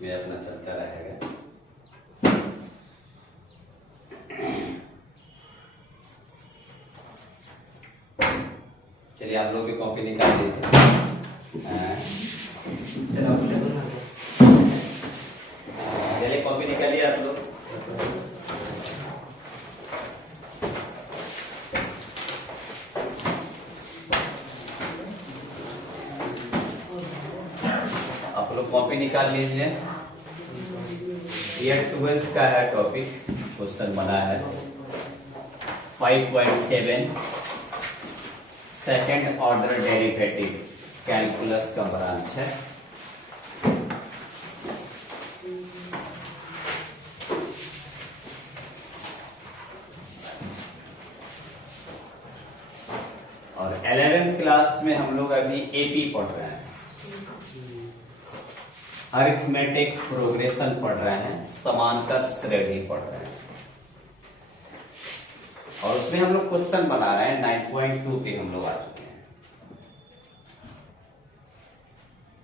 इसमें अपना चलता रहेगा। चलिए आप लोग की कॉपी निकाल दीजिए। चलिए कॉपी निकालिए आप लोग। आप लोग कॉपी निकाल लीजिए। ये 12th का है टॉपिक, क्वेश्चन बना है 5.7 सेकेंड ऑर्डर डेरिवेटिव कैलकुलस का ब्रांच है। और 11th क्लास में हम लोग अभी एपी पढ़ रहे हैं, अरिथमेटिक प्रोग्रेशन पढ़ रहे हैं, समांतर श्रेणी पढ़ रहे हैं। और उसमें हम लोग क्वेश्चन बना रहे हैं 9.2 के हम लोग आ चुके हैं।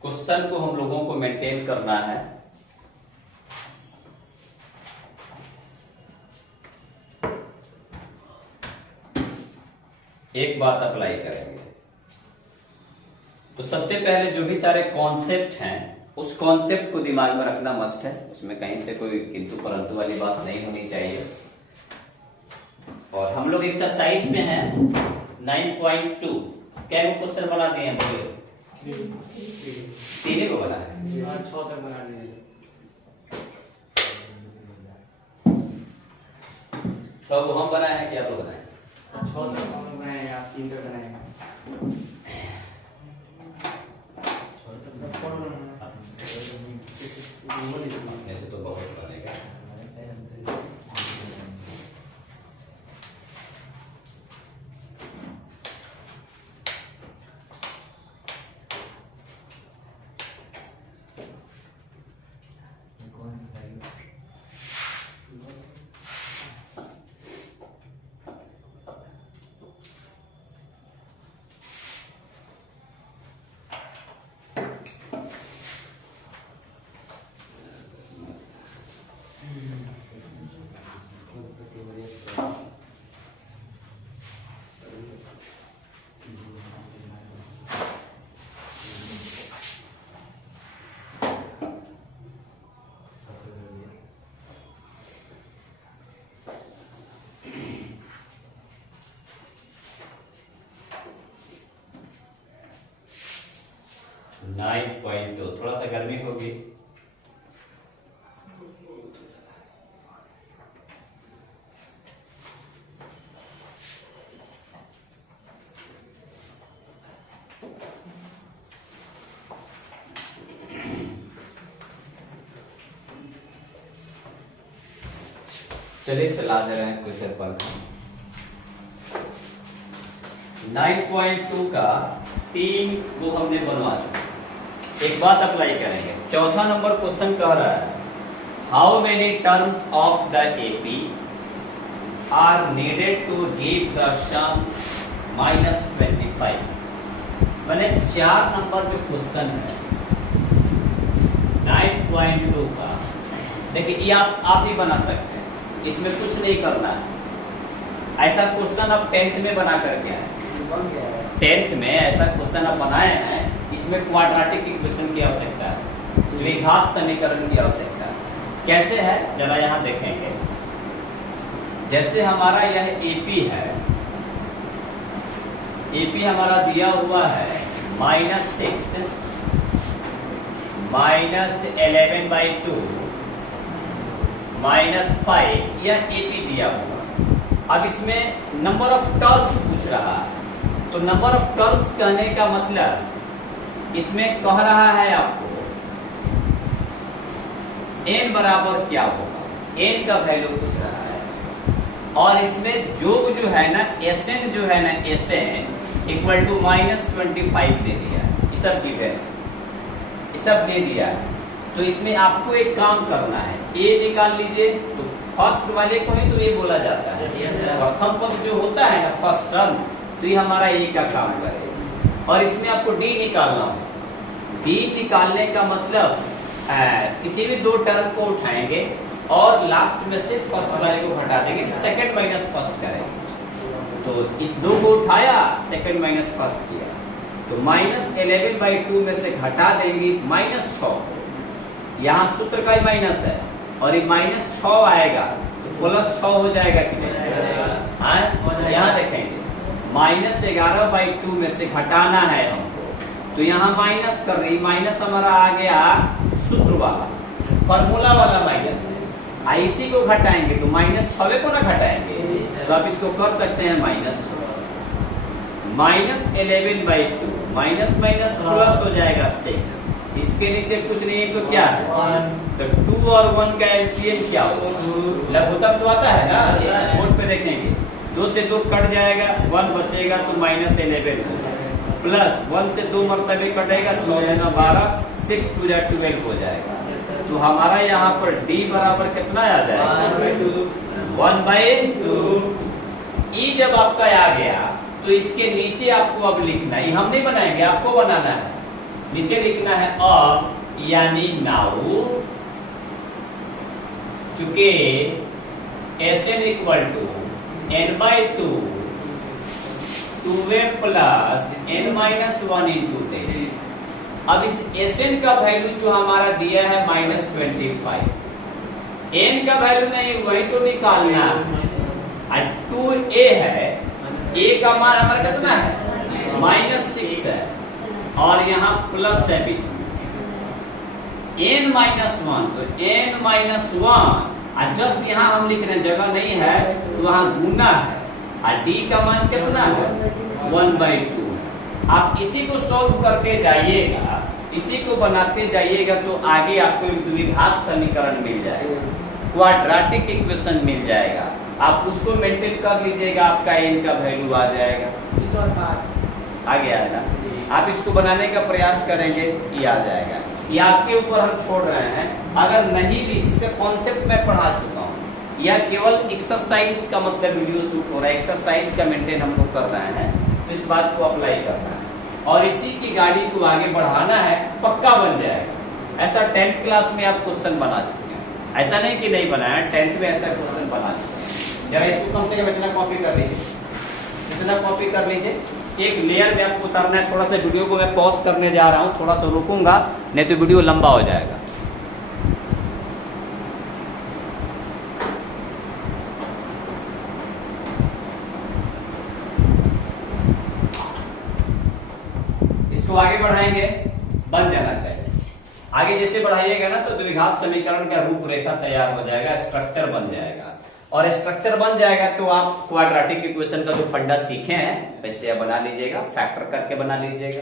क्वेश्चन को हम लोगों को मेंटेन करना है। एक बात अप्लाई करेंगे तो सबसे पहले जो भी सारे कॉन्सेप्ट हैं उस कॉन्सेप्ट को दिमाग में रखना मस्ट है। उसमें कहीं से कोई किंतु परंतु वाली बात नहीं होनी चाहिए। और हम लोग एक्सरसाइज में हैं 9.2। क्या वो क्वेश्चन बना दिए हैं? बोलिए। 3 को बना है, 6 तक बना दिए। 6 को हम बनाए हैं, क्या तो बनाए? 6 तक हम बनाए, आप 3 तक बनाए। ऐसे तो बहुत बनेगा। नाइन पॉइंट 2 थोड़ा सा गर्मी होगी। चलिए चला दे रहे हैं क्वेश्चन पर। 9.2 का 3 को हमने बनवा चुके। एक बात अप्लाई करेंगे। चौथा नंबर क्वेश्चन कह रहा है how many terms of the AP are needed to give the sum -25। मैंने 4 नंबर जो क्वेश्चन है 9.2 का, देखिए ये आप भी बना सकते हैं, इसमें कुछ नहीं करना है। ऐसा क्वेश्चन आप 10th में बना करके आए। 10th में ऐसा क्वेश्चन आप बनाए हैं, इसमें क्वाड्रेटिक इक्वेशन की आवश्यकता है, द्विघात समीकरण की आवश्यकता है। कैसे है जरा यहां देखेंगे। जैसे हमारा यह एपी है, एपी हमारा दिया हुआ है -6 -11/2 -5, यह एपी दिया हुआ। अब इसमें नंबर ऑफ टर्म्स पूछ रहा है, तो नंबर ऑफ टर्म्स कहने का मतलब इसमें कह रहा है आपको n बराबर क्या होगा, n का वैल्यू पूछ रहा है। और इसमें जो है ना Sn जो है ना Sn इक्वल टू -25 दे दिया है, ये सब की वैल्यू ये सब दे दिया है। तो इसमें आपको एक काम करना है, a निकाल लीजिए। तो फर्स्ट वाले को ही तो ये बोला जाता है, प्रथम पद जो होता है ना फर्स्ट टर्म, तो ये हमारा ए का काम करेगा। और इसमें आपको डी निकालना हो। डी निकालने का मतलब किसी भी दो टर्म को उठाएंगे और लास्ट में से फर्स्ट वाले को घटा देंगे, सेकंड माइनस फर्स्ट करेंगे। तो इस दो को उठाया, सेकंड माइनस फर्स्ट किया, तो -11/2 में से घटा देंगे इस -6 को। यहाँ सूत्र का ही माइनस है और ये -6 आएगा तो +6 हो जाएगा कि नहीं? हाँ, यहाँ देखेंगे -11/2 में से घटाना है हमको, तो यहाँ माइनस कर रही, माइनस हमारा आ गया सूत्र वाला, फॉर्मूला वाला माइनस है। इसी को घटाएंगे तो -6 को ना घटाएंगे, तो आप इसको कर सकते हैं -6, -11/2 माइनस माइनस प्लस हो जाएगा 6। इसके नीचे कुछ नहीं है तो क्या है? तो 2 और 1 का एलसीएम क्या होगा? लघुत्तम तो आता है ना, बोर्ड पे देखेंगे, 2 से 2 कट जाएगा, 1 बचेगा तो -11 प्लस 1 से 2 मरतबे कटेगा, 6 गुना 12, 6 2 जा 12 हो जाएगा। तो हमारा यहाँ पर d बराबर कितना आ जाएगा? 1/2। ई जब आपका आ गया तो इसके नीचे आपको अब लिखना है, हम नहीं बनाएंगे, आपको बनाना है। नीचे लिखना है अब, यानी नाउ, चूंकि Sn = n/2 2a plus n-1 into 10। अब इस Sn का वैल्यू जो हमारा दिया है -25, n का वैल्यू नहीं, वही तो निकालना। 2a है, a का मान हमारा कितना है? -6 है और यहाँ प्लस है बीच में, n-1 तो n-1, जस्ट यहाँ हम लिख रहे हैं, जगह नहीं है तो वहां गुना है, और d का मान कितना है? 1/2। आप इसी को सॉल्व करते जाइएगा, इसी को बनाते जाइएगा, तो आगे आपको एक द्विघात समीकरण मिल जाएगा, क्वाड्रेटिक इक्वेशन मिल जाएगा। आप उसको मेंटेन कर लीजिएगा, आपका n का वैल्यू आ जाएगा। इस और आ गया है ना? आप इसको बनाने का प्रयास करेंगे, ये आ जाएगा। ये आपके ऊपर हम छोड़ रहे हैं, अगर नहीं भी इसका कॉन्सेप्ट मैं पढ़ा चुका हूँ, या केवल एक्सरसाइज का मतलब वीडियो शूट हो रहा है, एक्सरसाइज का मेंटेन हम लोग कर रहे हैं, तो इस बात को अप्लाई करना है और इसी की गाड़ी को आगे बढ़ाना है, पक्का बन जाएगा। ऐसा 10th क्लास में आप क्वेश्चन बना चुके हैं, ऐसा नहीं कि नहीं बनाया, 10th में ऐसा क्वेश्चन बना चुके हैं। जरा इसको कम से कम इतना कॉपी कर लीजिए, इतना कॉपी कर लीजिए। एक लेयर में आपको उतारना है। थोड़ा सा वीडियो को मैं पॉज करने जा रहा हूँ, थोड़ा सा रुकूंगा, नहीं तो वीडियो लंबा हो जाएगा। इसको आगे बढ़ाएंगे, बन जाना चाहिए। आगे जैसे बढ़ाइएगा ना तो द्विघात समीकरण का रूपरेखा तैयार हो जाएगा, स्ट्रक्चर बन जाएगा, और स्ट्रक्चर बन जाएगा तो आप क्वाड्रेटिक इक्वेशन का जो फंडा सीखे हैं वैसे आप बना लीजिएगा, फैक्टर करके बना लीजिएगा।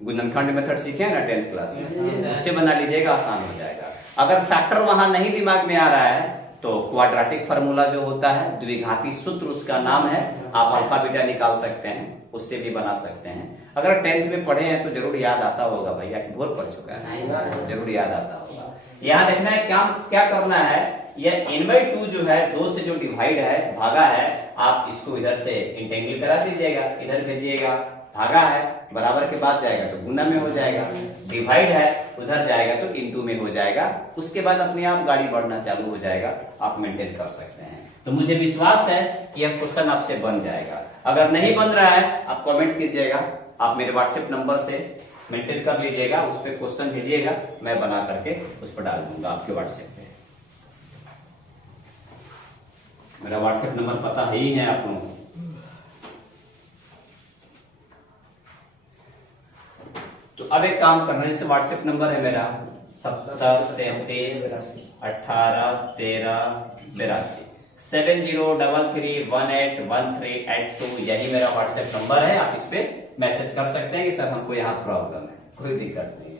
गुणनखंड मेथड सीखे हैं ना 10th क्लास में, उससे बना लीजिएगा, आसान हो जाएगा। अगर फैक्टर वहां नहीं दिमाग में आ रहा है तो क्वाड्रेटिक फार्मूला जो होता है, द्विघाती सूत्र उसका नाम है, आप अल्फा बीटा निकाल सकते हैं, उससे भी बना सकते हैं। अगर 10th में पढ़े हैं तो जरूर याद आता होगा भैया, कि बहुत पढ़ चुका है, जरूर याद आता होगा। यहाँ देखना है क्या करना है, यह n/2 जो है 2 से जो डिवाइड है, भागा है, आप इसको इधर से इंटेग्रल करा दीजिएगा, इधर भेजिएगा, भागा है बराबर के बाद जाएगा तो गुना में हो जाएगा, डिवाइड है उधर जाएगा तो इनटू में हो जाएगा। उसके बाद अपने आप गाड़ी बढ़ना चालू हो जाएगा, आप मेंटेन कर सकते हैं। तो मुझे विश्वास है कि यह क्वेश्चन आपसे बन जाएगा। अगर नहीं बन रहा है आप कमेंट कीजिएगा, आप मेरे व्हाट्सएप नंबर से मेंटेन कर लीजिएगा, उस पर क्वेश्चन भेजिएगा, मैं बना करके उस पर डाल दूंगा आपके व्हाट्सएप पे। मेरा व्हाट्सएप नंबर पता ही है आप लोगों को। तो अब एक काम करना है, जैसे व्हाट्सएप नंबर है मेरा 7033181382 7033181382, यही मेरा व्हाट्सएप नंबर है। आप इस पे मैसेज कर सकते हैं कि सर हमको यहाँ प्रॉब्लम है, कोई दिक्कत नहीं है।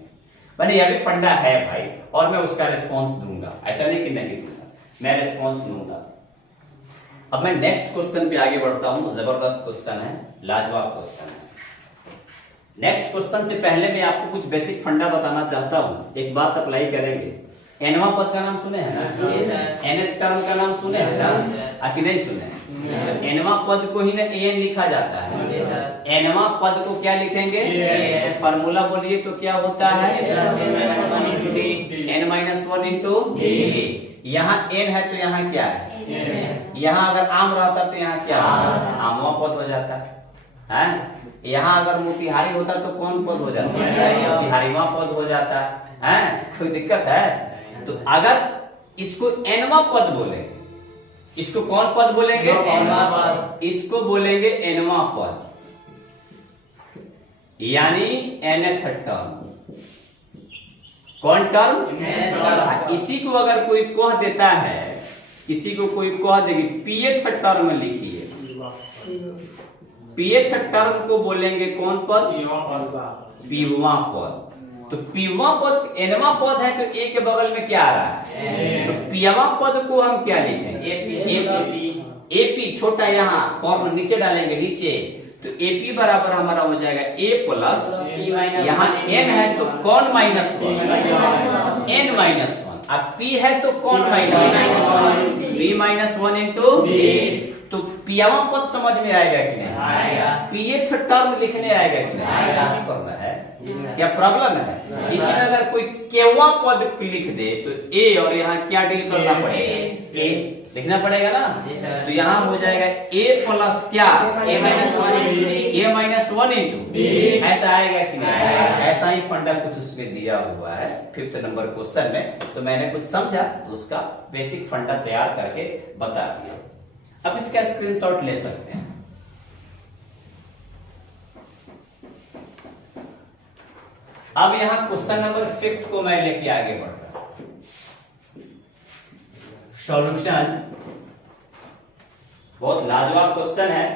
मैंने यह भी फंडा है भाई, और मैं उसका रिस्पॉन्स दूंगा, ऐसा नहीं कि नहीं दूंगा, मैं रिस्पॉन्स दूंगा। अब मैं नेक्स्ट क्वेश्चन पे आगे बढ़ता हूं, जबरदस्त क्वेश्चन है, लाजवाब क्वेश्चन है। नेक्स्ट क्वेश्चन से पहले मैं आपको कुछ बेसिक फंडा बताना चाहता हूं, एक बात अप्लाई करेंगे। एनवा पद का नाम सुने हैं ना? जी सर। एनथ टर्म का नाम सुने हैं ना? जी सर। आप नहीं सुने हैं? तो एनवा पद को ही ना एन लिखा जाता जी है। सर। एनवा पद को क्या लिखेंगे? एन। फार्मूला बोलिए तो क्या होता है? n minus 1 into d। n-1 into d। यहाँ n है तो यहाँ क्या है? n। यहाँ अगर आम रहता तो यहाँ क्या होता? आमवा पद हो जाता है। यहाँ अगर मोतिहारी होता तो कौन पद हो जाता? मोतिहारीवा पद हो जाता है। कोई दिक्कत है? तो अगर इसको एनवा पद बोलेंगे, इसको कौन पद बोलेंगे? एनवा पद। इसको बोलेंगे एनवा पद, यानी nth टर्म। कौन टर्म? nth term. इसी को अगर कोई कह देता है, किसी को कोई कह देगी pth टर्म लिखिए, pth टर्म को बोलेंगे कौन पद? पीवा पद। तो पीवा पद एनवा पद है तो ए के बगल में क्या आ रहा है? तो पीवा पद को हम क्या लिखेंगे? एपी छोटा यहाँ कॉर्नर नीचे डालेंगे नीचे, तो एपी बराबर हमारा हो जाएगा ए प्लस, यहाँ एन है तो कौन minus one, N minus one, अब पी है तो कौन minus one, P minus one into. तो पियावा पद समझ में आएगा कि नहीं आएगा? पीएथ टर्म लिखने आएगा कि नहीं आएगा। इसी पर है, क्या प्रॉब्लम है? इसी में अगर कोई केवा पद लिख दे तो ए और यहाँ क्या डील करना पड़ेगा? ए लिखना पड़ेगा ना? जी सर। तो यहाँ हो जाएगा ए प्लस क्या? ए माइनस वन इंटू। ऐसा आएगा कि नहीं आएगा। ऐसा ही फंडा कुछ उसमें दिया हुआ है 5th नंबर क्वेश्चन में, तो मैंने कुछ समझा तो उसका बेसिक फंडा तैयार करके बता दिया। अब इसका स्क्रीनशॉट ले सकते हैं। अब यहां क्वेश्चन नंबर 5 को मैं लेके आगे बढ़ रहा हूं। सॉल्यूशन बहुत लाजवाब क्वेश्चन है।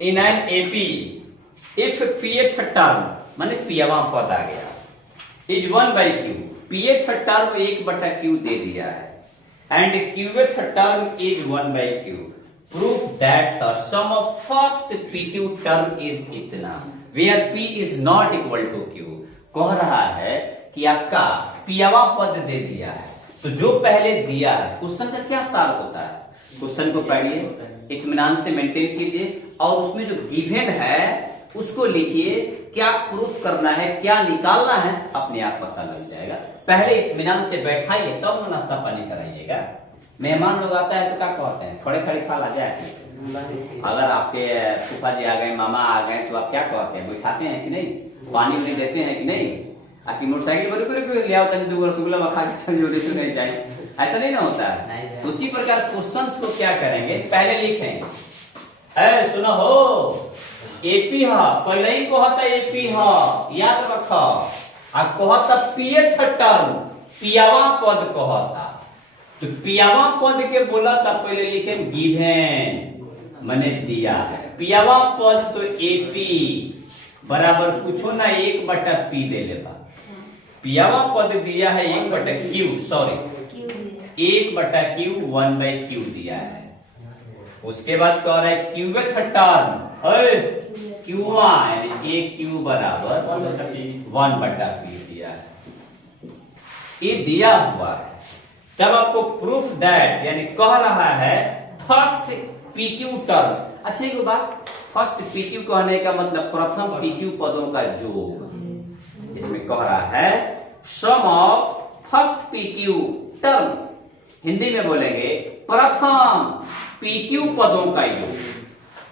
In an AP if पीएथ term माने पियावा पद आ गया इज 1/q, पीएथ टर्म 1/q दे दिया है and qth term is 1/q. Prove that the sum of first pq term is इतना, where p is not equal to q. कह रहा है कि आपका पियावा पद दे दिया है, तो जो पहले दिया है क्वेश्चन का क्या सार होता है? क्वेश्चन को पढ़िए, इत्मीनान से मेंटेन कीजिए और उसमें जो गिवन है उसको लिखिए, क्या प्रूफ करना है, क्या निकालना है, अपने आप पता लग जाएगा। पहले इत्मीनान से बैठाइए तब नाश्ता पानी कराइएगा। मेहमान लोग आता है तो क्या कहते हैं? खड़े खड़े खा ला जाए। अगर आपके फूफा जी आ गए, मामा आ गए, तो आप क्या कहते हैं? बैठाते हैं कि नहीं? पानी नहीं देते हैं कि नहीं? आपकी मोटरसाइकिल पर ले आओ तनी 2 रसगुल्ला खा के चल जो से नहीं जाए, ऐसा नहीं ना होता है। उसी प्रकार क्वेश्चंस को क्या करेंगे, पहले लिखेंगे, है सुनो हो एपी हा, पहले ही कहता एपी हा, याद रखो। अब कहता पीएथ टर्म, पियावा पद कहता, तो पियावा पद के बोला था पहले लिखे गिवन मैंने दिया है, पियावा पद तो एपी बराबर पूछो ना 1/p दे लेगा। पियावा पद दिया है 1/q, सॉरी 1/q 1/q दिया है। उसके बाद कह रहा है क्यूवेथ टर्म क्यूआ यानी एक क्यू बराबर 1/p दिया है, ये दिया हुआ है। तब आपको प्रूफ दैट यानी कह रहा है फर्स्ट पीक्यू टर्म। अच्छा एक बात, फर्स्ट पीक्यू कहने का मतलब प्रथम पीक्यू पदों का योग। इसमें कह रहा है sum of first PQ terms, Hindi में बोलेंगे प्रथम पीक्यू पदों का योग।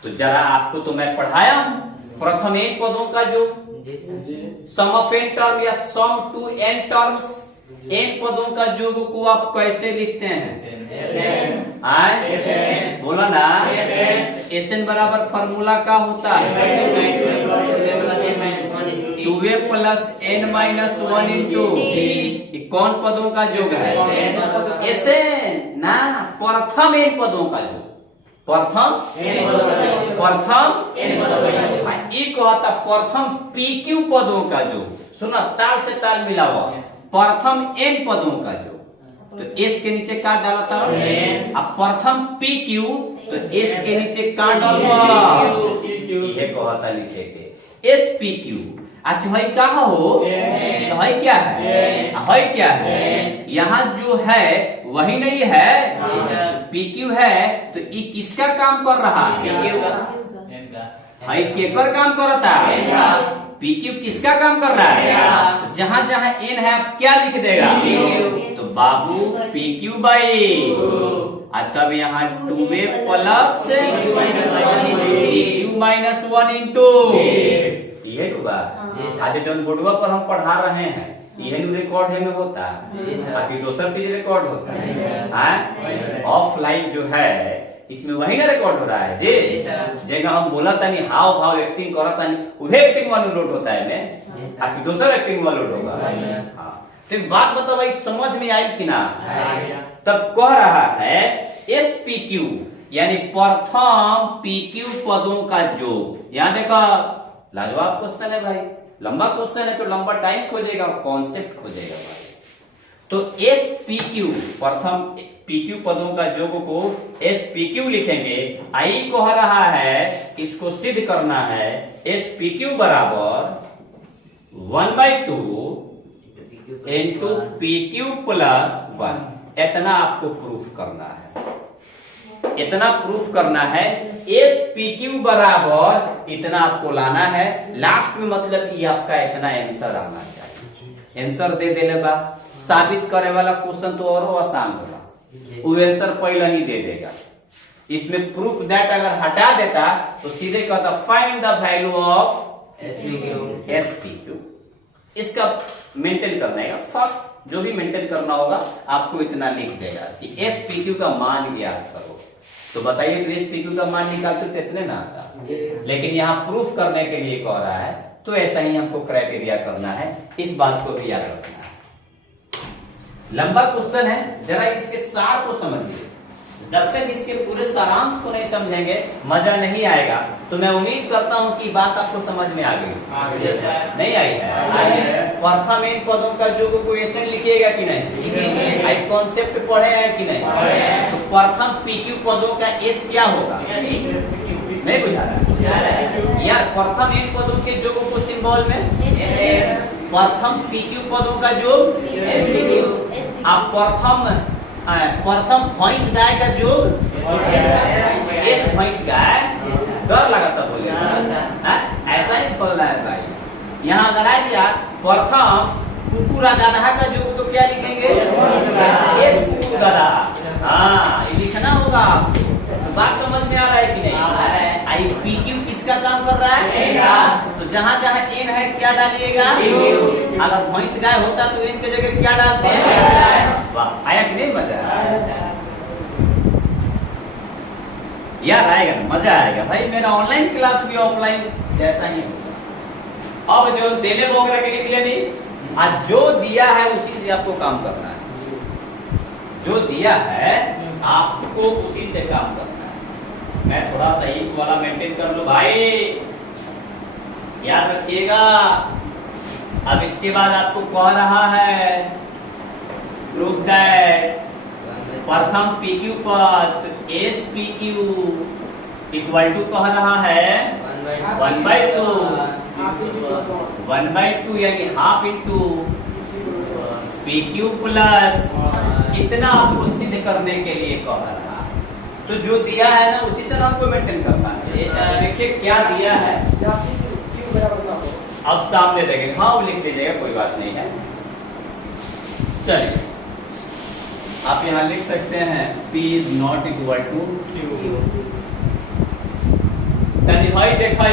तो जरा आपको तो मैं पढ़ाया हूं प्रथम n पदों का योग, सम ऑफ n टर्म या सम टू n टर्म्स, n पदों का योग को आप कैसे लिखते हैं? बोला ना, Sn बराबर फॉर्मूला का होता है 2a plus n minus 1 into, कौन पदों का योग है? Sn ना, प्रथम n पदों का योग, प्रथम एक होता प्रथम पीक्यू पदों का योग। सुना, ताल से ताल मिला हुआ, प्रथम n पदों का योग, तो s के नीचे का डाला था, अब प्रथम पीक्यू तो s के नीचे का डालवा, ये कहता लिखेंगे एस पी क्यू। अच्छा है क्या हो, तो है क्या है क्या है, यहाँ जो है वही नहीं है, PQ है, तो ये किसका काम कर रहा है, है केकर काम करता है, PQ किसका काम कर रहा है, तो जहां जहां n है आप क्या लिख देगा, तो बाबू PQ बाई, तब यहाँ 2a plus PQ minus 1 into ये होगा। अच्छा जब बोर्डवा पर हम पढ़ा रहे हैं यही रिकॉर्ड है में होता है, बाकी दूसरा चीज रिकॉर्ड होता है, ऑफलाइन जो है इसमें वही ना रिकॉर्ड हो रहा है जी, जगह हम बोला था नहीं हाव भाव एक्टिंग करा था नहीं वही एक्टिंग वाला लोड होता है में, बाकी दूसरा एक्टिंग वाला लोड होगा। हाँ तो एक बात बताओ भाई समझ में आई कि ना, तब कह रहा है SPQ यानी प्रथम PQ पदों का योग। यहाँ देखा लाजवाब क्वेश्चन है भाई, लंबा क्वेश्चन है तो लंबा टाइम खोजेगा और कॉन्सेप्ट खोजेगा भाई। तो SPQ प्रथम PQ पदों का योग को SPQ लिखेंगे। आई कह रहा है इसको सिद्ध करना है SPQ बराबर 1/2 इंटू PQ प्लस 1, इतना आपको प्रूफ करना है, इतना प्रूफ करना है। SPQ बराबर इतना आपको लाना है, लास्ट में मतलब ये आपका इतना आंसर आना चाहिए। आंसर दे देने बा साबित करे वाला क्वेश्चन तो और आसान होगा, वो आंसर पहले ही दे देगा। इसमें प्रूफ दैट अगर हटा देता तो सीधे कहता find the value of SPQ। इसका मेंटेन करना है, फर्स्ट जो भी मेंटेन करना होगा आपको इतना लिख देगा कि SPQ का मान ज्ञात करो। तो बताइए तो SPQ का मान निकालते तो इतने ना आता, लेकिन यहाँ प्रूफ करने के लिए कह रहा है तो ऐसा ही हमको क्राइटेरिया करना है, इस बात को भी याद रखना है। लंबा क्वेश्चन है, जरा इसके सार को समझिए। जब तक इसके पूरे सारांश को नहीं समझेंगे मजा नहीं आएगा। तो मैं उम्मीद करता हूं कि बात आपको समझ में आ गई, नहीं आई है? प्रथम इन पदों का जो क्वेश्चन लिखिएगा कि नहीं, आई कॉन्सेप्ट पढ़े हैं कि नहीं? तो प्रथम PQ पदों का S क्या होगा, नहीं बुझा रहा यार? प्रथम इन पदों के जो को सिंबल में प्रथम PQ पदों का जो आप प्रथम भैंस गाय का योग S भैंस गाय, डर लगा था बोले ऐसा ही बोलना है भाई। यहाँ अगर आ गया प्रथम कुकुरा गधा का योग तो क्या लिखेंगे S कुकुर गधा। हाँ ये लिखना होगा, बात समझ में आ रहा है कि नहीं? आई PQ किसका काम कर रहा है, तो जहाँ जहाँ n है क्या डालिएगा, अगर भैंस गाय होता तो n के जगह क्या डालते हैं? वाह आया कि नहीं मजा? यार आएगा ना, मजा आएगा भाई। मेरा ऑनलाइन क्लास भी ऑफलाइन जैसा ही होगा। अब जो देले वगैरह के लिख लेनी, आज जो दिया है उसी से आपको काम करना है, जो दिया है आपको उसी से काम करना है। मैं थोड़ा सही वाला मेंटेन कर लो भाई, याद रखिएगा। अब इसके बाद आपको कह रहा है प्रूफ दैट प्रथम PQ पद SPQ इक्वल टू कह रहा है 1/2 यानी हाफ इंटू PQ प्लस इतना आपको सिद्ध करने के लिए कह रहा है। तो जो दिया है ना उसी से हमको मेंटेन करना है। देखिए क्या दिया है, अब सामने देखेंगे। हाँ वो लिख दीजिएगा, कोई बात नहीं है। चलिए आप यहाँ लिख सकते हैं P is not equal to Q। देखा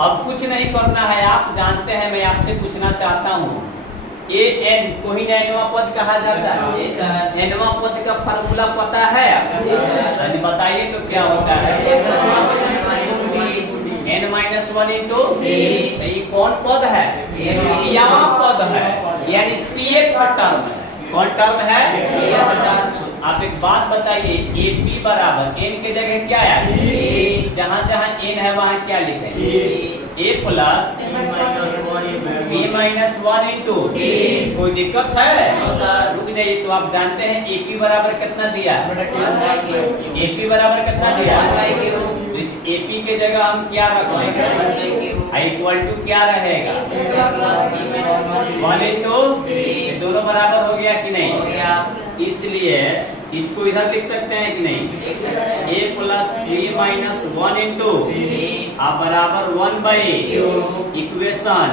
अब कुछ नहीं करना है, आप जानते हैं। मैं आपसे पूछना चाहता हूँ AN को ही nवा पद कहा जाता है। nवा पद का फार्मूला पता है? बताइए तो क्या होता है? n-1 इंटू ये कौन पद है? यहाँ पद है, यानी pth टर्म है। कौन टर्म है? आप एक बात बताइए, AP बराबर n के जगह क्या है? जहाँ जहाँ n है वहाँ क्या लिखेंगे? A plus P minus 1 into. कोई दिक्कत है? रुक रुक जाइए, तो आप जानते हैं एपी बराबर कितना दिया, एपी बराबर कितना दिया, तो इस एपी के जगह हम क्या रख लेंगे, इक्वल टू क्या रहेगा 1/2, दोनों बराबर हो गया कि नहीं। इसलिए इसको इधर लिख सकते हैं कि नहीं, a प्लस बी माइनस 1/2 आप बराबर 1/, इक्वेशन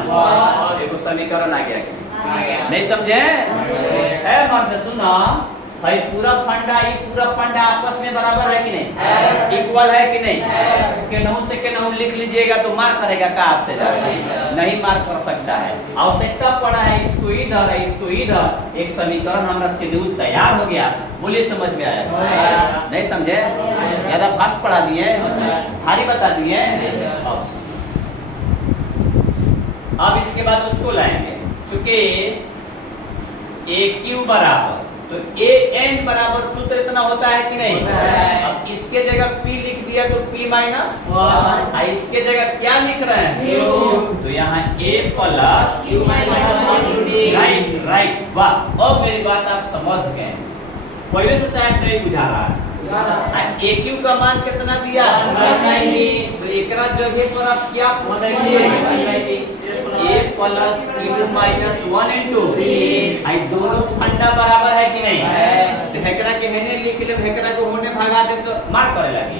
देखो समीकरण आ गया, नहीं समझे है मर्द, सुना भाई पूरा फंडा आपस में बराबर है कि नहीं, इक्वल है कि नहीं, केनहू से केनहू लिख लीजिएगा तो मार करेगा का आपसे जाकर, नहीं मार कर सकता है। आवश्यकता पड़ा है इसको इधर एक समीकरण हमारा शेड्यूल तैयार हो गया। बोलिए समझ में आया, नहीं समझे, ज्यादा फास्ट पढ़ा दिए, भारी बता दिए। अब इसके बाद उसको लाएंगे, चूंकि ए क्यू बराबर, तो ए एन बराबर सूत्र इतना होता है कि नहीं, अब इसके जगह P लिख दिया तो P माइनस, इसके जगह क्या लिख रहे हैं, तो यहाँ A प्लस, राइट, वाह, अब मेरी बात आप समझ गए, पहले से शायद नहीं बुझा रहा है। ए क्यू का मान कितना दिया, तो एक जगह पर आप क्या बदलिए, a प्लस क्यू माइनस 1/2, आई दोनों फंडा बराबर है कि नहीं, तो हेकरा के हेने लिख ले, हेकरा को होने भगा दे तो मार करे लगी,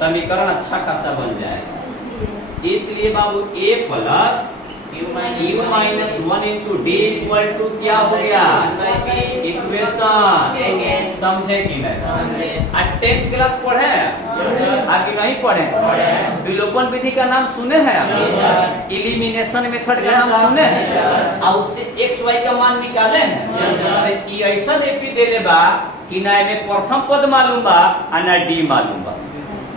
समीकरण अच्छा खासा बन जाएगा। इसलिए बाबू a plus Q minus 1/d equal to क्या हो गया, इक्वेशन, समझे कि नहीं। आज 10th क्लास पढ़े आगे नहीं पढ़े, विलोपन विधि का नाम सुने हैं, इलिमिनेशन मेथड का नाम सुने हैं, और उससे एक्स वाई का मान निकाले हैं। ऐसा एपी देले बा कि ना में प्रथम पद मालूम बा और ना डी मालूम बा,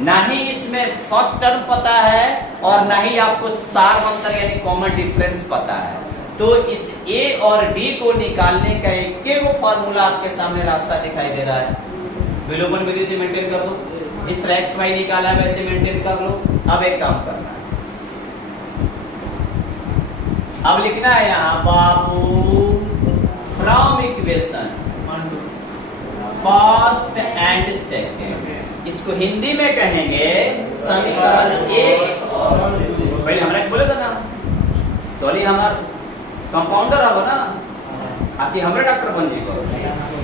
ना ही इसमें फर्स्ट टर्म पता है और ना ही आपको सार अंतर यानी कॉमन डिफरेंस पता है। तो इस ए और डी को निकालने का एक फॉर्मूला आपके सामने रास्ता दिखाई दे रहा है, विलोपन विधि से मेंटेन कर लो, जिस तरह एक्स वाई निकाला वैसे मेंटेन कर लो। अब एक काम करना है, अब लिखना है यहाँ बाबू from equation first and second, इसको हिंदी में कहेंगे समीकरण एक, पहले हमारे बोलेगा ना तो अली हमार कंपाउंडर हो ना, आपकी हमारे डॉक्टर बन जी को,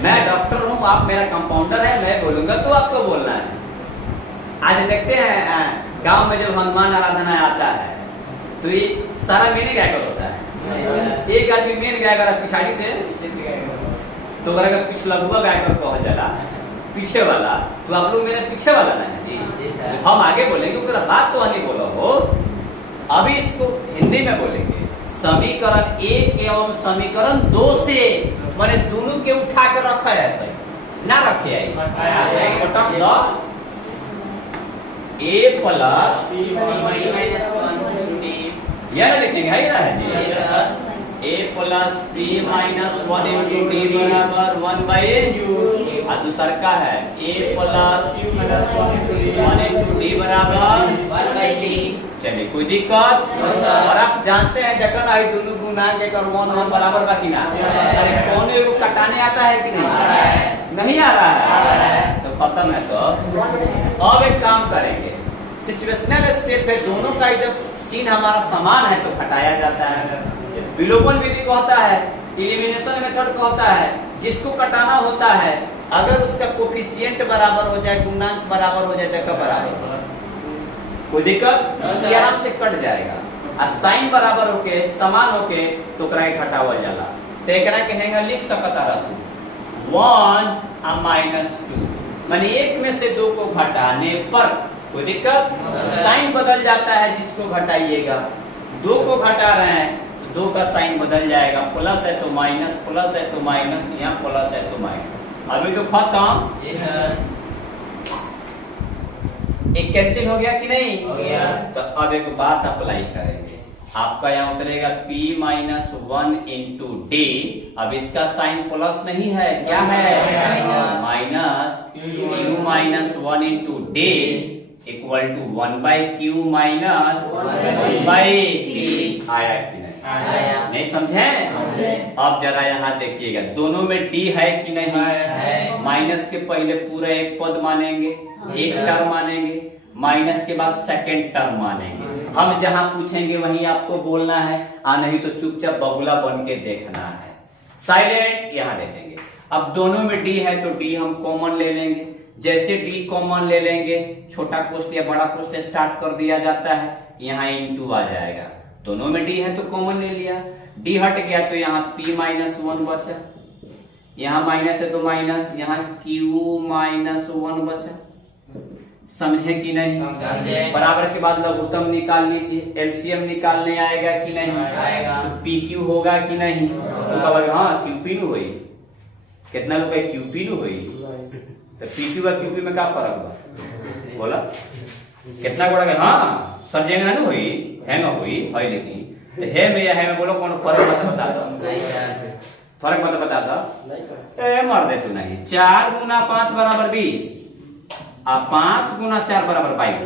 मैं डॉक्टर हूँ, आप मेरा कंपाउंडर है, मैं बोलूंगा तो आपको बोलना है। आज देखते हैं गांव में जब हनुमान आराधना आता है तो ये सारा मेने गायकर होता है, एक आदमी मेन गायकर पिछाड़ी से, तो अगर पिछला हुआ गायकर कहा जाला पीछे वाला, तो आप लोग मेरे पीछे वाला ना है, हम आगे बोलेंगे, उसका बात तो आगे बोलो हो। अभी इसको हिंदी में बोलेंगे, समीकरण एक एवं समीकरण दो से मैंने दोनों के उठा के रखा है, ना रखे ए प्लस यह लिखेंगे है जी, a plus P minus 1/d बराबर 1/u, और दूसर का है a प्लस 1/d बराबर 1/d। चलिए कोई दिक्कत, और आप जानते हैं जखन आई दोनों गुना के कर 1 बराबर बाकी ना, अरे कौन को कटाने आता है कि नहीं आ रहा है, तो खत्म है। तो अब एक काम करेंगे, सिचुएशनल स्टेट पे दोनों का जब चिन्ह हमारा समान है तो घटाया जाता है, विलोपन विधि को होता है, इलिमिनेशन मेथड को होता है, जिसको कटाना होता है अगर उसका कोफिशिएंट बराबर हो जाए, गुणांक बराबर हो जाए तो कब बराबर, कोई दिक्कत, आराम से कट जाएगा, और साइन बराबर होके समान होके तो घटावल जाला, तो एकरा के हेंगा लिख सकता रहतू 1 - 2, माने एक में से दो को घटाने पर कोई दिक्कत, साइन बदल जाता है जिसको घटाइएगा, दो को घटा रहे हैं तो दो का साइन बदल जाएगा, प्लस है तो माइनस, प्लस है तो माइनस, यहाँ प्लस है तो माइनस, अभी तो खत्म, एक कैंसिल हो गया कि नहीं हो गया। तो अब एक बात अप्लाई करेंगे, आपका यहाँ उतरेगा P - 1 × D, अब इसका साइन प्लस नहीं है, क्या है minus, Q - 1 × D equal to 1/Q - 1/D, आया कि नहीं, आया। नहीं समझे? अब जरा यहाँ देखिएगा, दोनों में डी है कि नहीं है। माइनस के पहले पूरा एक पद मानेंगे, एक टर्म मानेंगे, माइनस के बाद सेकंड टर्म मानेंगे। हम जहां पूछेंगे वहीं आपको बोलना है, नहीं तो चुपचाप बगुला बन के देखना है, साइलेंट। यहाँ देखेंगे, अब दोनों में डी है तो डी हम कॉमन ले लेंगे। जैसे डी कॉमन ले लेंगे, छोटा कोष्ट या बड़ा कोष्ट स्टार्ट कर दिया जाता है, यहाँ इंटू आ जाएगा। दोनों में डी है तो कॉमन ले लिया, डी हट गया तो यहाँ p माइनस 1 बचा, यहाँ माइनस है तो माइनस, यहाँ q माइनस 1 बचा। समझे कि नहीं? समझे। बराबर के बाद लघुत्तम निकाल लीजिए, एलसीएम निकालने आएगा कि नहीं? आएगा। तो PQ होगा कि नहीं? तो कहोगे हाँ QP नु हुई, कितना रुपए QP नु हुई, तो PQ का QP में क्या फर्क बा? बोला कितना गुणा गया? हाँ सर जेंगा नु हुई है ना हुई है, लेकिन तो है में या है में बोलो कौन फर्क मत बता दो, फर्क मत बता दो। ए मार दे तू नहीं, 4 गुना 5 बराबर 20 और 5 गुना 4 बराबर 22।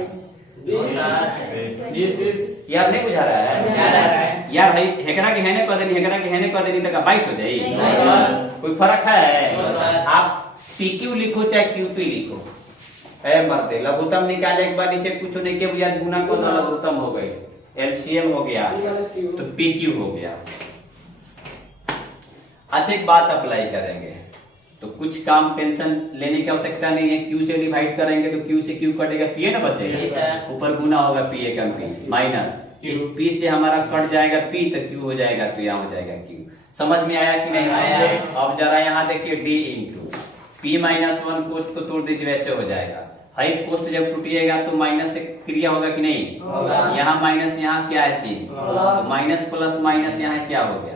यार नहीं बुझा रहा है यार, हेकरा के हैने कह देनी, हेकरा के हैने कह देनी तो 22 हो जाई, कोई फर्क है? आप PQ लिखो चाहे QP लिखो, है मरते। लघुत्तम निकाले एक बार नीचे कुछ नहीं किया, बुझा गुना को तो लघुत्तम हो गए, एलसीएम हो गया तो PQ हो गया। अच्छा एक बात अप्लाई करेंगे तो कुछ काम टेंशन लेने की आवश्यकता नहीं है, Q से डिवाइड करेंगे तो Q से Q कटेगा, P ना बचेगा, ऊपर गुना होगा P कम P माइनस, इस P से हमारा कट जाएगा P तो Q हो जाएगा, तो यहाँ हो जाएगा Q। समझ में आया कि नहीं आया? अब जरा यहाँ देखिए D इंटू P माइनस 1 कोष्ट को तोड़ दीजिए, वैसे हो जाएगा। हाई कोष्ट जब टूटिएगा तो माइनस से क्रिया होगा कि नहीं होगा? यहाँ माइनस, यहाँ क्या है चीज, माइनस प्लस माइनस, यहाँ क्या हो गया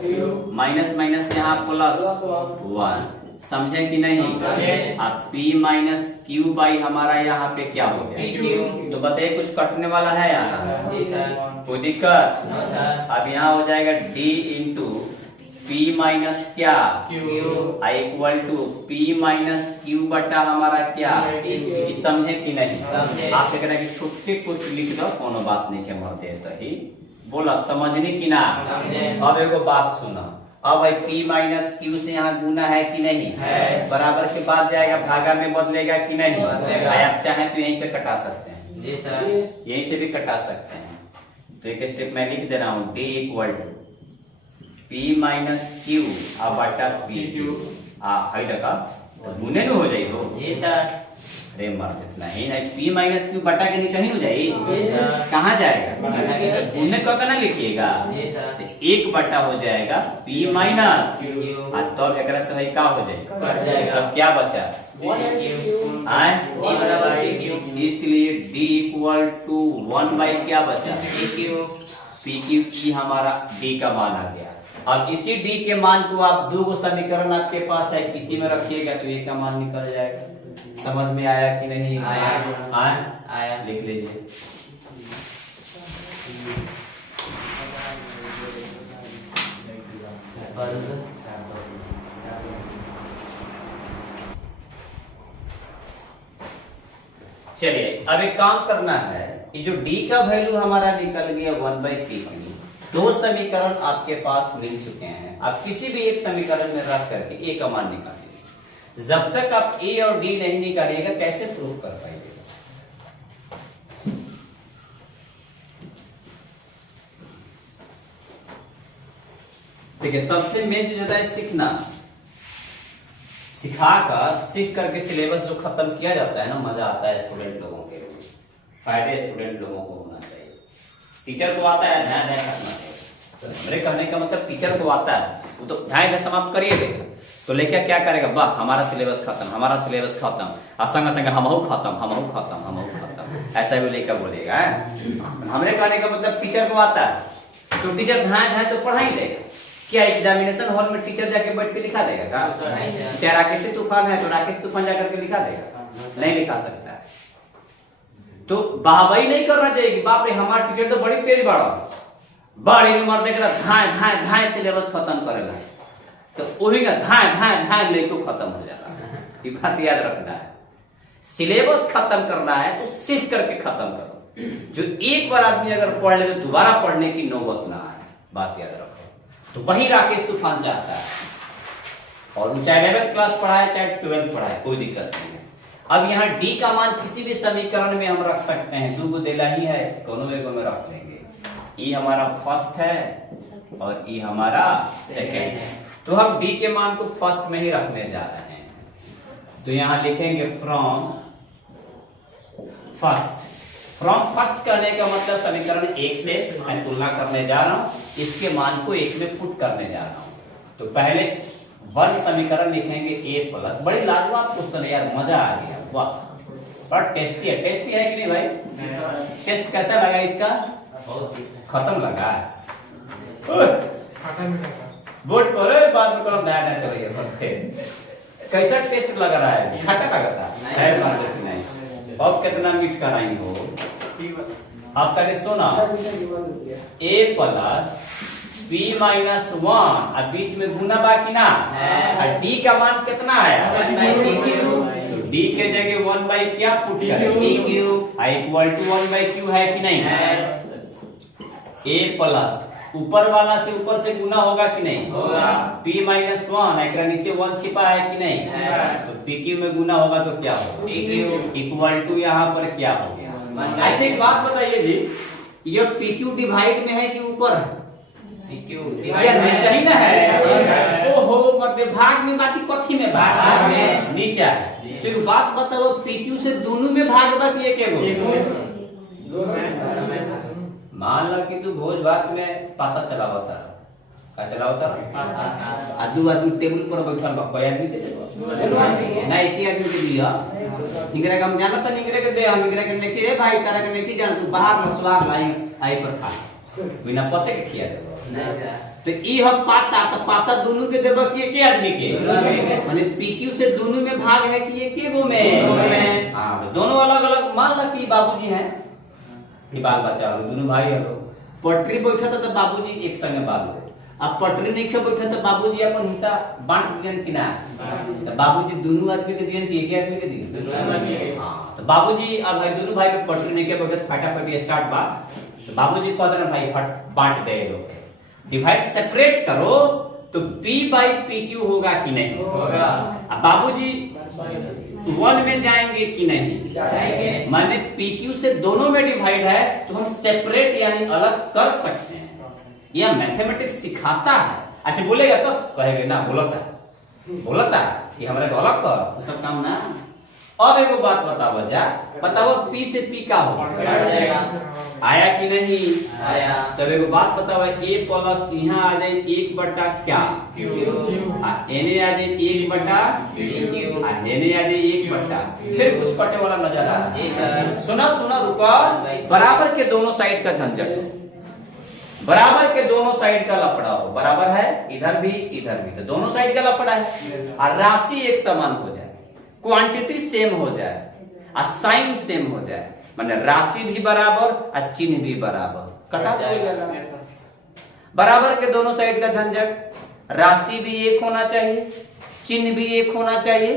माइनस माइनस, यहाँ प्लस 1। समझे कि नहीं? अब P माइनस Q बाई हमारा यहाँ पे क्या हो गया? तो बताइए कुछ कटने वाला है यहाँ? कोई दिक्कत? अब यहाँ हो जाएगा D इंटू P माइनस क्या Q equal to P minus Q बटा हमारा क्या D। समझे कि नहीं? आप कह रहे कि छोटे कुछ लिख दो, कोनो बात नहीं के मर दे तो ही बोला, समझने की ना? अब एगो बात सुना, अब भाई P माइनस Q से यहाँ गुना है कि नहीं है? बराबर के बाद जाएगा भागा में बदलेगा कि नहीं? आप चाहे तो यहीं पे कटा सकते हैं जी सर, यहीं से भी कटा सकते हैं। तो एक स्टेप मैं लिख दे रहा हूँ, D equal to P minus Q बटा PQ है टका गुने हो जाई हो जी सर। अरे मर नहीं नहीं, P माइनस Q बटा के नीचे ही हो जाई, कहाँ जाएगा? गुने को ना लिखिएगा, तो 1 बटा हो जाएगा P माइनस Q, तब एक से भाई क्या हो जाएगा? तब क्या बचा? इसलिए D इक्वल टू 1 बाई क्या बचा? PQ की हमारा D का मान आ गया। अब इसी D के मान को आप दो समीकरण आपके पास है, किसी में रखिएगा तो A का मान निकल जाएगा। समझ में आया कि नहीं आया? लिख लीजिए। चलिए अब एक काम करना है, ये जो D का वैल्यू हमारा निकल गया 1/PQ, 2 समीकरण आपके पास मिल चुके हैं। आप किसी भी एक समीकरण में रख करके A का मान निकालिए। जब तक आप A और D नहीं निकालिएगा कैसे प्रूव कर पाइएगा? ठीक है, सबसे मेन चीज होता है सीखना। सीख करके सिलेबस जो खत्म किया जाता है ना, मजा आता है स्टूडेंट लोगों के लिए, फायदे स्टूडेंट लोगों को होना चाहिए। टीचर को आता है ध्यान रखना चाहिए। मेरे कहने का मतलब टीचर को आता है, वो तो ध्यान समाप्त करिए देगा, तो लेके क्या करेगा? वाह हमारा सिलेबस खत्म, हमारा सिलेबस खत्म, असंग असंग हमहू खत्म, ऐसा भी लेकर बोलेगा। हमरे कहने का मतलब टीचर को आता है, तो टीचर ध्यान तो पढ़ाई देगा। क्या एग्जामिनेशन हॉल में टीचर जाके बैठ के लिखा देगा? चाहे राकेश तूफान है तो राकेश तूफान जाकर के लिखा देगा? नहीं लिखा सकता है। तो वाहवाही नहीं करना चाहिए, बाप रे हमारा टीचर तो बड़ी तेज बड़ी नंबर देख रहा धाए सिलेबस खत्म करेगा, तो वही का धाए लेको खत्म हो जाएगा। ये बात याद रखना है, सिलेबस खत्म करना है तो सीख करके खत्म करो। जो एक बार आदमी अगर पढ़ ले तो दोबारा पढ़ने की नौबत ना आए, बात याद रखो। तो वही राकेश तूफान चाहता है, और वो चाहे 11th क्लास पढ़ा है चाहे 12th पढ़ा है, कोई दिक्कत नहीं है। अब यहाँ डी का मान किसी भी समीकरण में हम रख सकते हैं, दो देला ही है, दोनों में रख लेंगे। ई हमारा फर्स्ट है और ई हमारा सेकेंड है, तो हम डी के मान को फर्स्ट में ही रखने जा रहे हैं। तो यहां लिखेंगे फ्रॉम फर्स्ट। फ्रॉम फर्स्ट करने का मतलब समीकरण 1 से मैं तुलना करने जा रहा हूं, इसके मान को 1 में पुट करने जा रहा हूं। तो पहले 1 समीकरण लिखेंगे a प्लस। बड़ी लाजवाब क्वेश्चन है यार, मजा आ गया, वाह, बड़ा टेस्टी है। टेस्टी है कि नहीं भाई? टेस्ट कैसा लगा इसका? खत्म लगा बोर्ड पर बाद में कलम नया चल रही है। कैसा टेस्ट लग रहा है? खट्टा लग रहा है नहीं? अब कितना मीठ कराएंगे हो? अब तक सुना, a प्लस b माइनस 1 और बीच में गुना बाकी ना, और d का मान कितना है? तो d के जगह 1 बाई क्या पुट करेंगे? इक्वल टू 1 बाई क्यू है कि नहीं? a प्लस ऊपर वाला से ऊपर से गुना होगा कि नहीं? होगा। p माइनस 1 एक नीचे 1 छिपा है कि नहीं? तो pq में गुना होगा तो क्या होगा? इक्वल टू यहाँ पर क्या हो गया? अच्छा एक बात बताइए जी, ये pq डिवाइड में है कि ऊपर है? यार नीचे ही ना है। ओहो, मध्य भाग में बाकी कथी में? भाग में नीचे है। तो एक बात बताओ, pq से दोनों में भाग बाकी एक मान लो कि तू भोज भात में पाता चला होता, का चला होता आदू आदमी टेबल पर बैठल बा, कोई आदमी के देबो ना, एक ही आदमी के दिया। इंगरे का हम जानत नहीं, इंगरे के दे, हम इंगरे के नहीं रे भाई, तारा के नहीं जान, तू बाहर में स्वाद लाई आई पर खा, बिना पते के खिया देबो। तो ई हम पाता, तो पाता दोनों के देबो कि एक आदमी के? माने पीक्यू से दोनों में भाग है कि एक गो में? हां, तो दोनों अलग अलग। मान लो कि बाबूजी हैं, बाल बच्चा हो, दोनों भाई हो, पटरी बैठा था तो बाबूजी एक संगे बाल, अब पटरी नहीं खे बैठा तो बाबूजी अपन हिस्सा बांट दियन कि ना? तो बाबूजी दोनों आदमी के दियन कि एक आदमी के दियन? हाँ, तो बाबूजी अब भाई दोनों भाई पे पटरी नहीं के बैठे, फटाफट स्टार्ट बात। तो बाबूजी कहते ना भाई फट बांट दे लो, डिवाइड सेपरेट करो, तो p बाई pq होगा कि नहीं? होगा। अब बाबूजी 1 में जाएंगे कि नहीं? जाएंगे। माने pq से दोनों में डिवाइड है तो हम सेपरेट यानी अलग कर सकते हैं, यह मैथमेटिक्स सिखाता है। अच्छा बोलेगा तो कहेंगे ना बोलता ये हमारे अलग कर, वो सब काम ना। अब एगो बात बताओ जा, बताओ p से p का हो आया कि नहीं आया? तब एगो बात बताओ, a प्लस यहाँ आ जाए 1 बटा क्या? एने आ जाए 1 बटा, एने आ जाए 1 बटा, फिर कुछ कटे वाला नजर आ रहा है? सुना रुको, बराबर के दोनों साइड का झंझट, बराबर के दोनों साइड का लफड़ा हो, बराबर है इधर भी तो दोनों साइड का लफड़ा है। और राशि एक समान हो जाए, क्वांटिटी सेम हो जाए और साइन सेम हो जाए, माने राशि भी बराबर और चिन्ह भी बराबर, कटा जाएगा। बराबर के दोनों साइड का झंझट, राशि भी एक होना चाहिए, चिन्ह भी एक होना चाहिए,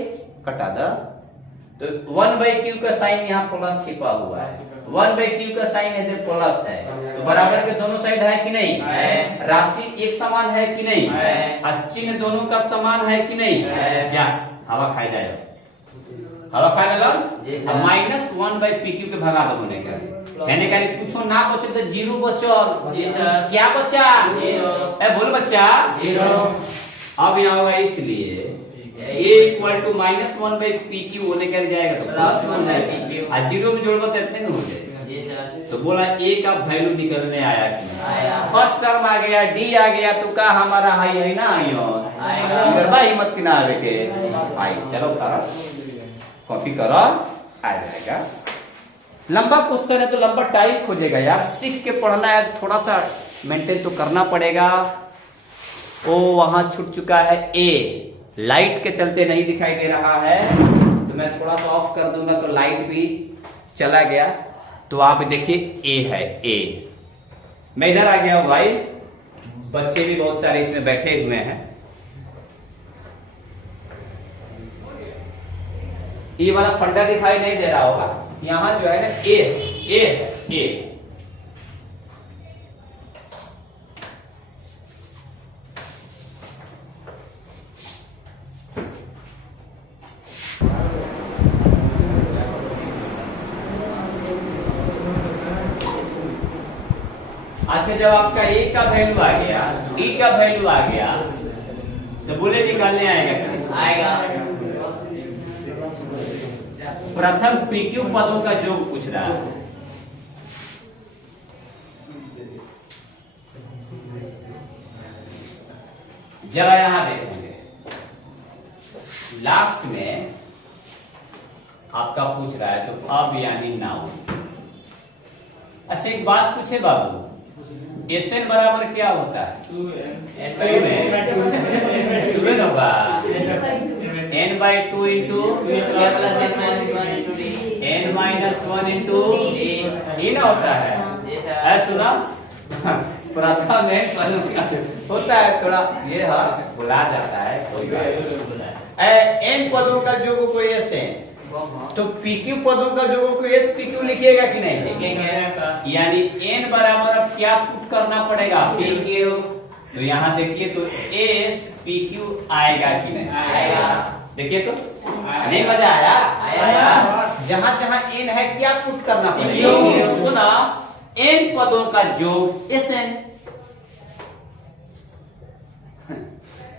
कटा दो। तो 1 बाई क्यू का साइन यहाँ प्लस छिपा हुआ है, 1 बाई क्यू का साइन इधर प्लस है, तो बराबर के दोनों साइड है कि नहीं? राशि एक समान है कि नहीं? और चिन्ह दोनों का समान है कि नहीं? जा हवा खाए जाए, हवा खाए लगा, माइनस 1 बाई pq के भगा दो होने का, यानी कि कुछ ना बचे तो 0 बचल। जी सर। क्या बचा? 0। बोल बच्चा 0। अब यहाँ होगा, इसलिए a equal to minus 1 by pq होने का जाएगा तो प्लस 1 बाई pq, और 0 में जोड़ो तो इतने हो जाए। तो बोला a का वैल्यू निकलने आया कि नहीं आया? फर्स्ट टर्म आ गया, d आ गया, तो का हमारा हाई है ना आएगा, हिम्मत की ना आवे के आई। चलो कॉपी करो, आ जाएगा। लंबा क्वेश्चन है तो लंबा टाइम खोजेगा यार, सीख के पढ़ना है, थोड़ा सा मेंटेन तो करना पड़ेगा। ओ वहां छूट चुका है ए, लाइट के चलते नहीं दिखाई दे रहा है, तो मैं थोड़ा सा ऑफ कर दूंगा तो लाइट भी चला गया। तो आप देखिए ए है, ए मैं इधर आ गया हूं भाई, बच्चे भी बहुत सारे इसमें बैठे हुए हैं। ये वाला फंडा दिखाई नहीं दे रहा होगा, यहां जो है ना ए अच्छा, जब आपका ए का वैल्यू आ गया, ई का वैल्यू आ गया, तो बोले निकालने आएगा क्या? आएगा। प्रथम पीक्यू पदों का योग पूछ रहा है। जरा यहां देखेंगे, लास्ट में आपका पूछ रहा है तो अब यानी नाउ। अच्छा, एक बात पूछे बाबू, एसएन बराबर क्या होता है? n by 2 into a plus n minus 1 into d n minus 1 into e ना होता है? जी सर। है सुना? प्रथम n पदों का होता है, थोड़ा ये भुला जाता है कोई बात। n पदों का योग कोई एस है, तो पीक्यू पदों का योग कोई एस पीक्यू लिखिएगा कि नहीं? लिखेंगे। यानी n बराबर अब क्या पुट करना पड़ेगा? pq। तो यहाँ देखिए तो एस पीक्यू आएगा कि नहीं? आएगा। देखिए तो नहीं, मजा आया? आएगा। जहां जहां n है क्या पुट करना PQ। पड़ेगा? सुना, n पदों का योग Sn,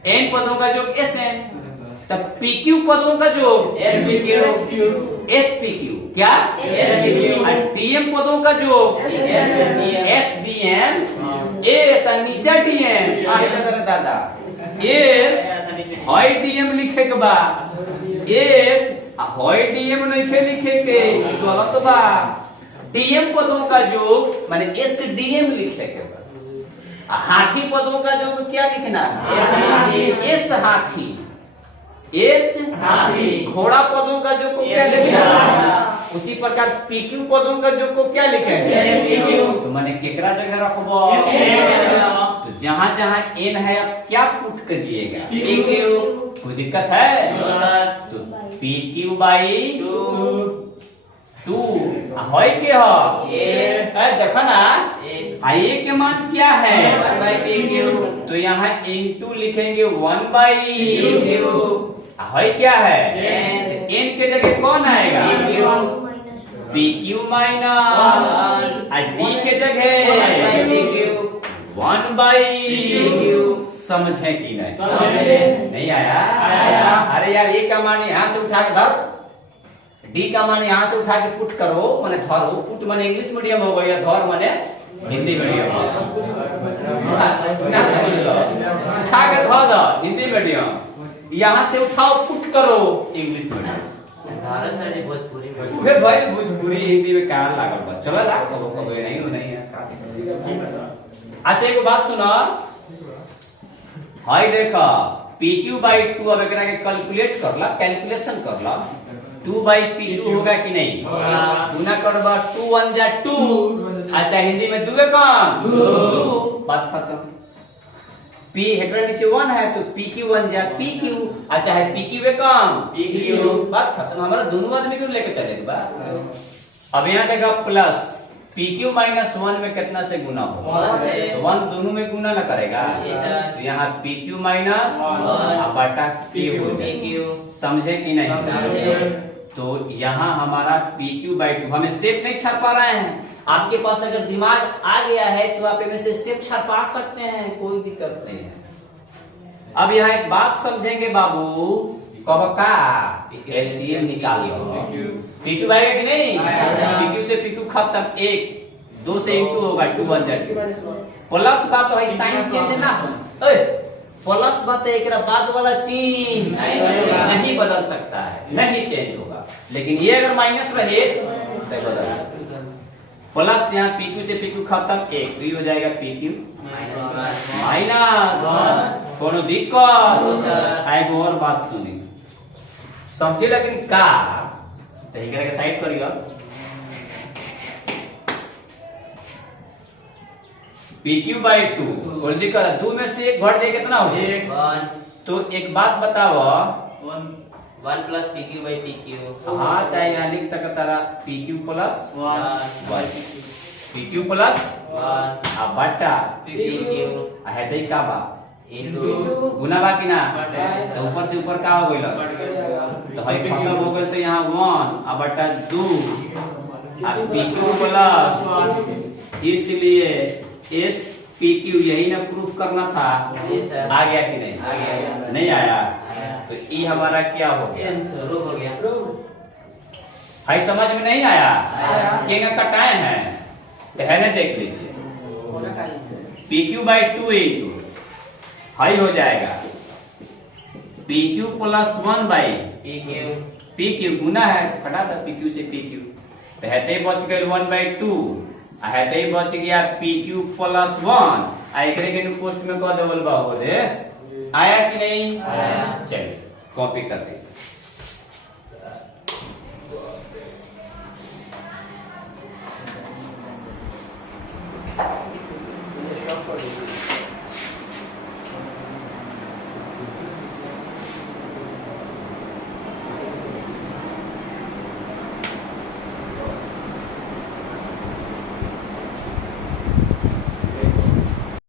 n पदों का योग Sn, तब PQ पदों का योग spq। SPQ क्या? SPQ। और DM पदों का योग SDM। SDM, एस और नीचे DM आहे दादा, एस हाई डीएम लिखे के बा, एस हाई डीएम नहीं लिखे के गलत बा। डीएम पदों का योग माने एस डीएम लिखे के बा। हाथी पदों का योग क्या लिखना? एस हाथी, एस हाथी। घोड़ा पदों का योग को क्या एस लिखना? घोड़ा। उसी प्रकार पीक्यू पदों का योग को क्या लिखेंगे? SPQ। तो माने केकरा जगह रखबो? तो जहां जहां एन है आप क्या पुट कीजिएगा? pq। कोई दिक्कत है? No sir. तो पी क्यू बाई 2 है के देखो ना, आई के मान क्या है? 1 by pq। तो यहाँ इनटू लिखेंगे 1 बाई है क्या है? एन के जगह कौन आएगा? पी क्यू माइनस, और डी के जगह 1 बाई। समझे कि नहीं? नहीं आया? आया। अरे यार, ये का मान यहाँ से उठा के धर, डी का मान यहाँ से उठा के पुट करो, माने धरो। पुट माने इंग्लिश मीडियम हो गया, धर माने हिंदी मीडियम। ना समझ लो, उठा के धर दो हिंदी मीडियम, यहाँ से उठाओ पुट करो इंग्लिश मीडियम। भारत सर जी भोजपुरी में। वे भाई भोजपुरी हिंदी में क्या लागल बा? चलो ला, कबो कबो नहीं है। अच्छा, एक बात सुना, हाय देखा PQ बाई 2, अब एकरा के कैलकुलेट करला, कैलकुलेशन करला, 2 बाई PQ होगा कि नहीं? गुना करबा 2 1 जा 2। अच्छा, हिंदी में 2 कम 2, बात खत्म। P हेडर नीचे 1 है तो PQ 1 जा PQ। अच्छा है PQ कम PQ, बात खत्म। हमारा दोनों आदमी को लेकर चले बा। अब यहाँ देखा प्लस PQ माइनस 1 में कितना से गुना होगा? 1 से। तो 1 दोनों में गुना ना करेगा, जी सर। तो यहाँ PQ माइनस 1 बटा Q हो जाएगा। pq। समझे कि नहीं? समझे। तो यहाँ हमारा PQ बाई 2, हम स्टेप नहीं छाप पा रहे हैं। आपके पास अगर दिमाग आ गया है तो आप इनमें से स्टेप छापा सकते हैं, कोई दिक्कत नहीं है। अब यहाँ एक बात समझेंगे बाबू, कब का एलसीएम निकाल लो। PQ आएगा कि नहीं? आएगा। PQ से PQ खत्म, 1 2 से इंटू होगा 2 1 जा 2। प्लस बात है, साइन चेंज ना हो, प्लस बात है, एक बाद वाला चीज नहीं बदल सकता है, नहीं चेंज होगा। लेकिन ये अगर माइनस रहे तो बदल। प्लस यहाँ PQ से PQ खत्म, 1 तो ये हो जाएगा PQ माइनस 1। कोनो दिक्कत? एक और बात सुनी, समझे लेकिन का, तो एकरा के साइड करियो। PQ बाई 2 और दिक्कत 2 में से 1 घट जाए कितना हो? 1 तो एक बात बताओ, 1 plus pq by pq। हाँ चाहे यहाँ लिख सकता रहा PQ प्लस 1 PQ प्लस 1 बटा pq है तो का बा into गुना बा कि ना? बटा। तो ऊपर से ऊपर का हो गइल? तो हई खत्म हो गए तो यहाँ 1 अब बटा 2 PQ प्लस, इसलिए S PQ यही ना प्रूफ करना था। Yes, sir. आ गया कि नहीं? आ गया। नहीं आया आया। तो ई हमारा क्या हो गया? आंसर हो गया। भाई समझ में नहीं आया? आया। केगा कटाए हैं तो है ना, देख लीजिए PQ बाई 2 इंटू हाई हो जाएगा PQ प्लस 1 बाई PQ गुना है, हटा दो PQ से PQ तो हेते ही बच गए 1 बाई 2 हेते ही बच गया PQ प्लस 1 आ एकरे के पोस्ट में कह देवल बा हो दे। आया कि नहीं? आया। चलिए कॉपी कर दीजिए।